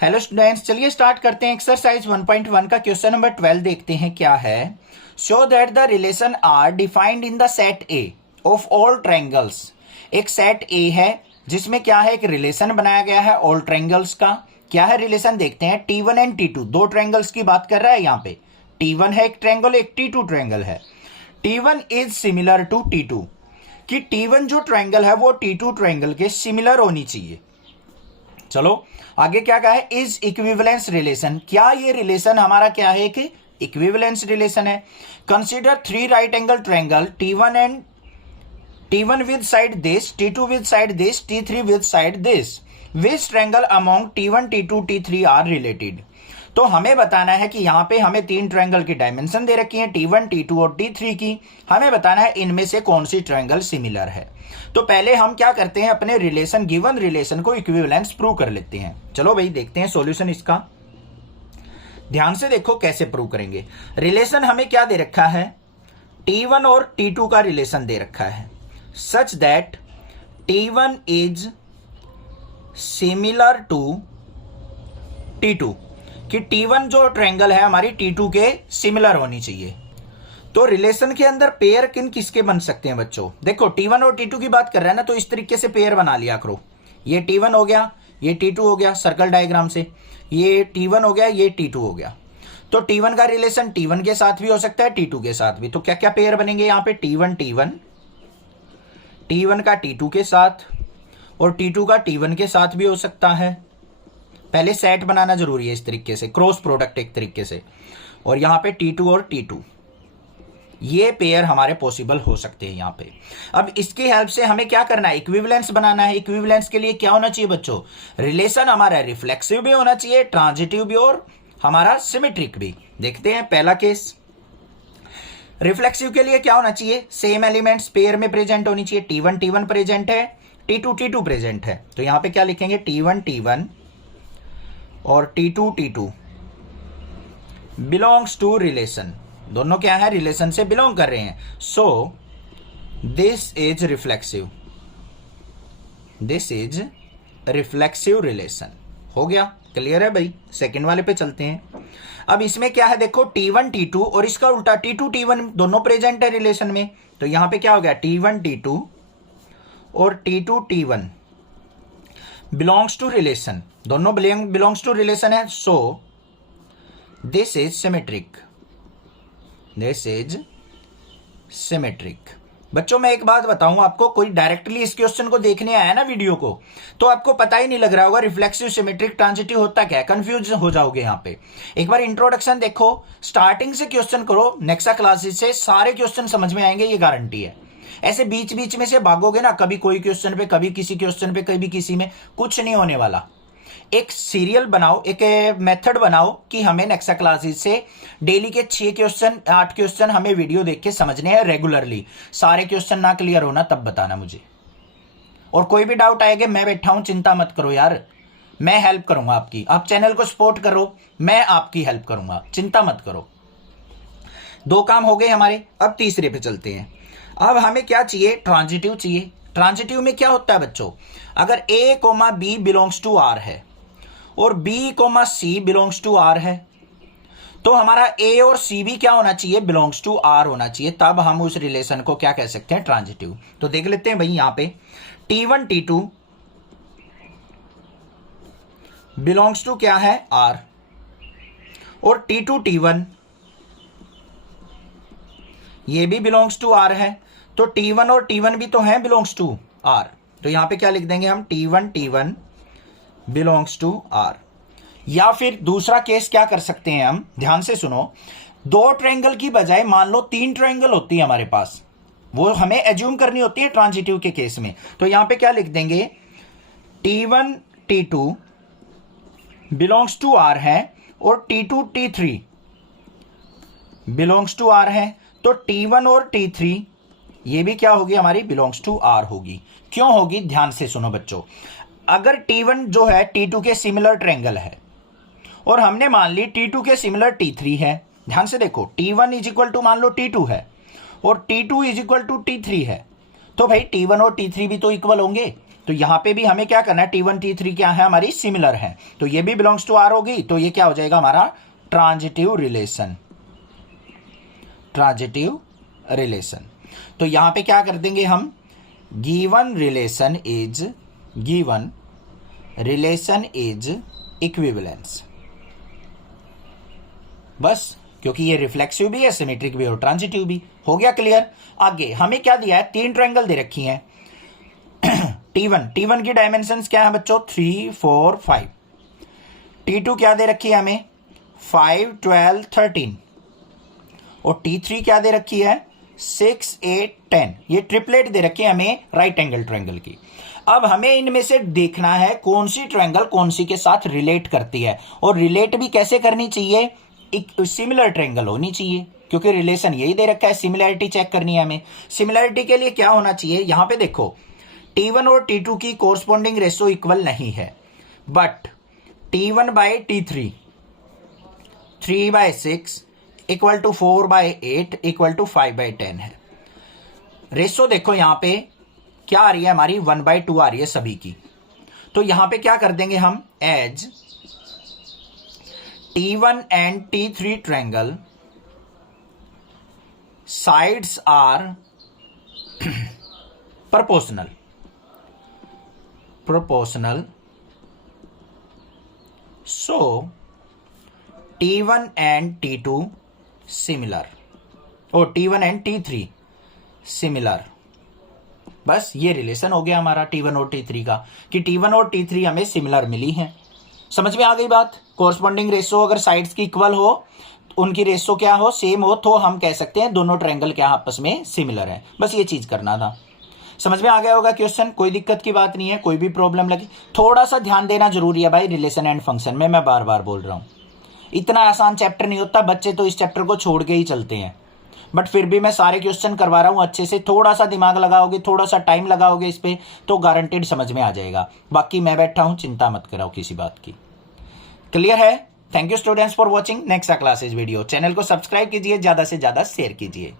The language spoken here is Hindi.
हेलो स्टूडेंट्स, चलिए स्टार्ट करते हैं। एक्सरसाइज 1.1 का क्वेश्चन नंबर 12 देखते हैं क्या है। Show that the relation are defined in the set A of all triangles. एक सेट ए है जिसमें क्या है, एक रिलेशन बनाया गया है ऑल ट्रायंगल्स का। क्या है रिलेशन, देखते हैं। T1 एंड T2 दो ट्रायंगल्स की बात कर रहा है यहाँ पे। T1 है एक ट्रायंगल, एक T2 ट्रायंगल है। T1 is similar to T2, कि T1 जो ट्रायंगल है वो T2 ट्रायंगल के सिमिलर होनी चाहिए। चलो आगे क्या कहा है, इज इक्विवेलेंस रिलेशन। क्या ये रिलेशन हमारा क्या है, कि इक्विवेलेंस रिलेशन है। Consider three right angle triangle T1 and T1 with side this, T2 with side this, T3 with side this. Which triangle among T1 T2 T3 are related. तो हमें बताना है कि यहाँ पे हमें तीन ट्रायंगल की डायमेंशन दे रखी है, T1 T2 और T3 की। हमें बताना है इनमें से कौन सी ट्रायंगल सिमिलर है। तो पहले हम क्या करते हैं, अपने रिलेशन, गिवन रिलेशन को इक्विवेलेंस प्रूव कर लेते हैं। चलो भाई देखते हैं सॉल्यूशन इसका। ध्यान से देखो कैसे प्रूव करेंगे। रिलेशन हमें क्या दे रखा है, T1 और T2 का रिलेशन दे रखा है, such that T1 is similar to T2, कि T1 जो ट्रायंगल है हमारी T2 के सिमिलर होनी चाहिए। तो रिलेशन के अंदर पेयर किन किसके बन सकते हैं बच्चों, देखो T1 और T2 की बात कर रहे हैं ना, तो इस तरीके से पेयर बना लिया करो। ये T1 हो गया, ये T2 हो गया, सर्कल डायग्राम से। ये T1 हो गया, ये T2 हो गया। तो T1 का रिलेशन T1 के साथ भी हो सकता है, T2 के साथ भी। तो क्या क्या पेयर बनेंगे यहाँ पे, T1 T1, T1 का T2 के साथ, और T2 का T1 के साथ भी हो सकता है। पहले सेट बनाना जरूरी है इस तरीके से, क्रॉस प्रोडक्ट एक तरीके से। और यहाँ पे T2 और T2, ये पेयर हमारे पॉसिबल हो सकते हैं यहाँ पे। अब इसकी हेल्प से हमें क्या करना है, इक्विवेलेंस बनाना है। इक्विवेलेंस के लिए क्या होना चाहिए बच्चों, रिलेशन हमारा रिफ्लेक्सिव भी होना चाहिए, ट्रांजिटिव भी, और हमारा सिमेट्रिक भी। देखते हैं पहला केस। रिफ्लेक्सिव के लिए क्या होना चाहिए, सेम एलिमेंट्स पेयर में प्रेजेंट होनी चाहिए। T1 T1 प्रेजेंट है, T2 T2 प्रेजेंट है। तो यहाँ पे क्या लिखेंगे, T1 T1 और T2 T2 belongs to relation. दोनों क्या है, रिलेशन से बिलोंग कर रहे हैं। सो this is reflexive, this is reflexive relation. हो गया, क्लियर है भाई। सेकंड वाले पे चलते हैं। अब इसमें क्या है, देखो T1 T2 और इसका उल्टा T2 T1 दोनों प्रेजेंट है रिलेशन में। तो यहां पे क्या हो गया, T1 T2 और T2 T1 belongs to relation, दोनों बिलोंग्स टू रिलेशन है। So this is symmetric, this is symmetric. बच्चों मैं एक बात बताऊं आपको, कोई डायरेक्टली इस क्वेश्चन को देखने आया ना वीडियो को, तो आपको पता ही नहीं लग रहा होगा रिफ्लेक्सिव सिमेट्रिक ट्रांजिटिव होता क्या है, कंफ्यूज हो जाओगे यहाँ पे। एक बार इंट्रोडक्शन देखो, स्टार्टिंग से क्वेश्चन करो, नेक्सा क्लासेस से सारे क्वेश्चन समझ में आएंगे, ये गारंटी है। ऐसे बीच बीच में से भागोगे ना, कभी कोई क्वेश्चन पे, कभी किसी क्वेश्चन पे, कभी किसी में, कुछ नहीं होने वाला। एक सीरियल बनाओ, एक मेथड बनाओ कि हमें नेक्सा क्लासेस से डेली के 6 क्वेश्चन 8 क्वेश्चन हमें वीडियो देख के समझने हैं रेगुलरली। सारे क्वेश्चन ना क्लियर होना तब बताना मुझे। और कोई भी डाउट आएगा, मैं बैठा हूं, चिंता मत करो यार, मैं हेल्प करूंगा आपकी। आप चैनल को सपोर्ट करो, मैं आपकी हेल्प करूंगा, चिंता मत करो। 2 काम हो गए हमारे। अब तीसरे पे चलते हैं। अब हमें क्या चाहिए, ट्रांजिटिव चाहिए। ट्रांजिटिव में क्या होता है बच्चों, अगर A, B belongs to R है और B, C belongs to R है, तो हमारा A और C भी क्या होना चाहिए, बिलोंग्स टू R होना चाहिए। तब हम उस रिलेशन को क्या कह सकते हैं, ट्रांजिटिव। तो देख लेते हैं भाई, यहां पे T1 T2 बिलोंग्स टू क्या है, R, और T2 T1 ये भी बिलोंग्स टू R है। तो T1 और T1 भी तो हैं बिलोंग्स टू R। तो यहां पे क्या लिख देंगे हम, T1 T1 belongs to R। या फिर दूसरा केस क्या कर सकते हैं हम, ध्यान से सुनो। 2 ट्रायंगल की बजाय मान लो 3 ट्रायंगल होती है हमारे पास, वो हमें एज्यूम करनी होती है ट्रांजिटिव के केस में। तो यहां पे क्या लिख देंगे, T1 T2 belongs to R है और T2 T3 belongs to R है। तो T1 और T3 ये भी क्या होगी हमारी, बिलोंग्स टू R होगी। क्यों होगी, ध्यान से सुनो बच्चों। अगर T1 जो है T2 के सिमिलर ट्रायंगल है, और हमने मान ली T2 के सिमिलर T3 है, ध्यान से देखो, T1 इज इक्वल टू मान लो T2 है और T2 is equal to T3 है, तो भाई T1 और T3 भी तो इक्वल होंगे। तो यहां पे भी हमें क्या करना है, T1 T3 क्या है हमारी सिमिलर है, तो ये भी बिलोंग्स टू आर होगी, तो ये क्या हो जाएगा हमारा ट्रांजिटिव रिलेशन। ट्रांजिटिव रिलेशन, तो यहां पे क्या कर देंगे हम, गिवन रिलेशन इज इक्विवेलेंस, बस, क्योंकि ये रिफ्लेक्सिव भी है, सिमेट्रिक भी और ट्रांजिटिव भी। हो गया क्लियर। आगे हमें क्या दिया है, 3 ट्रायंगल दे रखी हैं। T1 की डायमेंशंस क्या है बच्चों, 3 4 5। T2 क्या दे रखी है हमें, 5 12 13। और T3 क्या दे रखी है, 6 8 10। ये ट्रिपलेट दे रखी है हमें राइट एंगल ट्रायंगल की। अब हमें इनमें से देखना है कौन सी ट्रायंगल कौन सी के साथ रिलेट करती है, और रिलेट भी कैसे करनी चाहिए, एक सिमिलर ट्रायंगल होनी चाहिए, क्योंकि रिलेशन यही दे रखा है, सिमिलैरिटी चेक करनी है हमें। सिमिलैरिटी के लिए क्या होना चाहिए, यहां पे देखो T1 और T2 की कोरस्पॉन्डिंग रेशो इक्वल नहीं है, but T1 by T3 3/6 equal to 4/8 equal to 5/10 है। रेशो देखो यहां पे क्या आ रही है हमारी, 1/2 आ रही है सभी की। तो यहां पे क्या कर देंगे हम, as T1 and T3 triangle sides are proportional so T1 and T2 similar और T1 and T3 similar। बस ये रिलेशन हो गया हमारा T1 और T3 का, कि T1 और T3 हमें सिमिलर मिली है। समझ में आ गई बात। कोरस्पॉन्डिंग रेशो अगर साइड्स की इक्वल हो, उनकी रेशो क्या हो, सेम हो, तो हम कह सकते हैं दोनों ट्रायंगल क्या आपस में सिमिलर है। बस ये चीज करना था। समझ में आ गया होगा क्वेश्चन, कोई दिक्कत की बात नहीं है। कोई भी प्रॉब्लम लगी, थोड़ा सा ध्यान देना जरूरी है भाई रिलेशन एंड फंक्शन में, मैं बार बार बोल रहा हूं। इतना आसान चैप्टर नहीं होता, बच्चे तो इस चैप्टर को छोड़ के ही चलते हैं, बट फिर भी मैं सारे क्वेश्चन करवा रहा हूं अच्छे से। थोड़ा सा दिमाग लगाओगे, थोड़ा सा टाइम लगाओगे इस पे, तो गारंटेड समझ में आ जाएगा। बाकी मैं बैठा हूं, चिंता मत कराओ किसी बात की। क्लियर है। Thank you students for watching next classes video. Channel को सब्सक्राइब कीजिए, ज्यादा से ज्यादा शेयर कीजिए।